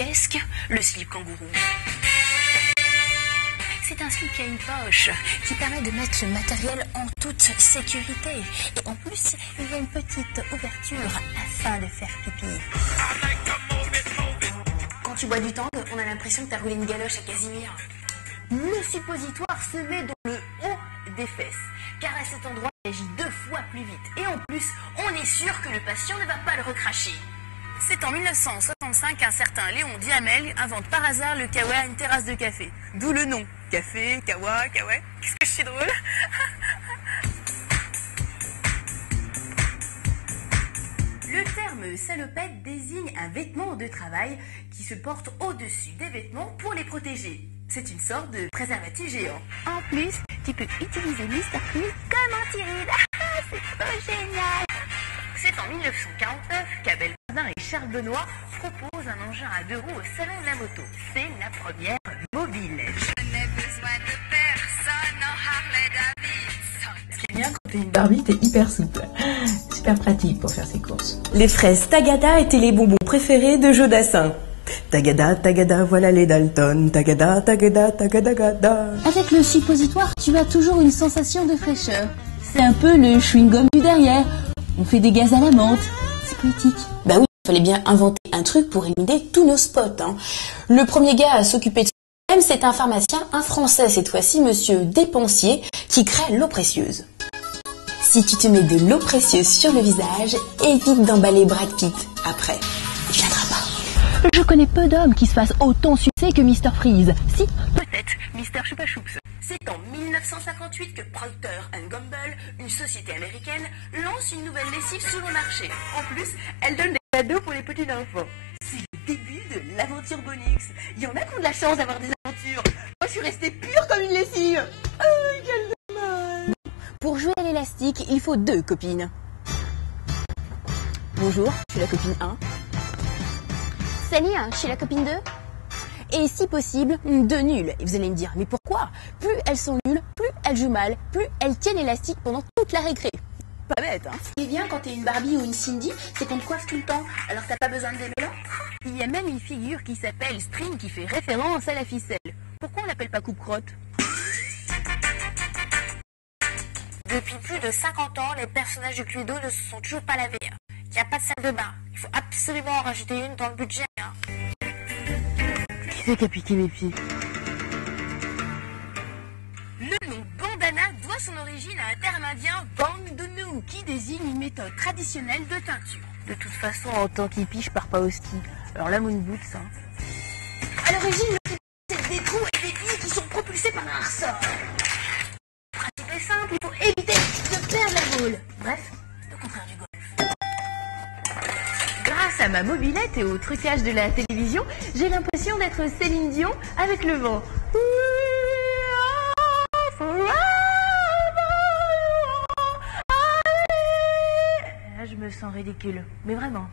Qu'est-ce que le slip kangourou? C'est un slip qui a une poche qui permet de mettre le matériel en toute sécurité. Et en plus, il y a une petite ouverture afin de faire pipi. Quand tu bois du tang, on a l'impression que tu as roulé une galoche à Casimir. Le suppositoire se met dans le haut des fesses, car à cet endroit, il agit 2 fois plus vite. Et en plus, on est sûr que le patient ne va pas le recracher. C'est en 1965 qu'un certain Léon Duhamel invente par hasard le kawa à une terrasse de café. D'où le nom. Café, kawa, kawa. Qu'est-ce que je suis drôle. Le terme salopette désigne un vêtement de travail qui se porte au-dessus des vêtements pour les protéger. C'est une sorte de préservatif géant. En plus, tu peux utiliser Mr. Freeze comme anti-rides. C'est trop génial. C'est en 1949 qu'Abel Cardin et Charles Benoît proposent un engin à 2 roues au Salon de la moto. C'est la première mobilette. Je n'ai besoin de personne en Harley-Davidson. Ce qui est bien quand t'es une Barbie, t'es hyper souple. Super pratique pour faire ses courses. Les fraises Tagada étaient les bonbons préférés de Jodassin. Tagada, Tagada, voilà les Dalton. Tagada, Tagada, Tagada, Tagada. Avec le suppositoire, tu as toujours une sensation de fraîcheur. C'est un peu le chewing-gum du derrière. On fait des gaz à la menthe. C'est politique. Bah oui, il fallait bien inventer un truc pour éliminer tous nos spots. Hein. Le premier gars à s'occuper de ce problème, c'est un pharmacien, un Français cette fois-ci, monsieur Dépensier, qui crée l'eau précieuse. Si tu te mets de l'eau précieuse sur le visage, évite d'emballer Brad Pitt. Après, il viendra pas. Je connais peu d'hommes qui se fassent autant sucer que Mr. Freeze. Si, peut-être Mr. Chupa Chups. C'est en 1958 que Procter & Gamble, une société américaine, lance une nouvelle lessive sur le marché. En plus, elle donne des cadeaux pour les petits enfants. C'est le début de l'aventure Bonix. Il y en a qui ont de la chance d'avoir des aventures. Moi, je suis restée pure comme une lessive. Oh, quel dommage. pour jouer à l'élastique, il faut 2 copines. Bonjour, je suis la copine 1. Salut, je suis la copine 2. Et si possible, 2 nuls. Et vous allez me dire, mais pourquoi? Plus elles sont nulles, plus elles jouent mal, plus elles tiennent l'élastique pendant toute la récré. Pas bête, hein? Ce qui est bien quand t'es une Barbie ou une Cindy, c'est qu'on te coiffe tout le temps. Alors t'as pas besoin de démêlant. Il y a même une figure qui s'appelle string qui fait référence à la ficelle. Pourquoi on l'appelle pas coupe-crotte? Depuis plus de 50 ans, les personnages de Cluedo ne se sont toujours pas lavés. Il n'y a pas de salle de bain. Il faut absolument en rajouter une dans le budget. Qui c'est qui a piqué mes pieds? Le nom bandana doit son origine à un terme indien bangdunu qui désigne une méthode traditionnelle de teinture. De toute façon, en tant qu'hippie, je pars pas au ski. Alors la moon boots, hein. À l'origine, c'est des trous et des billes qui sont propulsés par un ressort. Le principe est simple, il faut éviter de perdre la boule. Bref, le contraire du golf. Grâce à ma mobilette et au trucage de la télévision, j'ai l'impression d'être Céline Dion avec le vent. Là, je me sens ridicule, mais vraiment.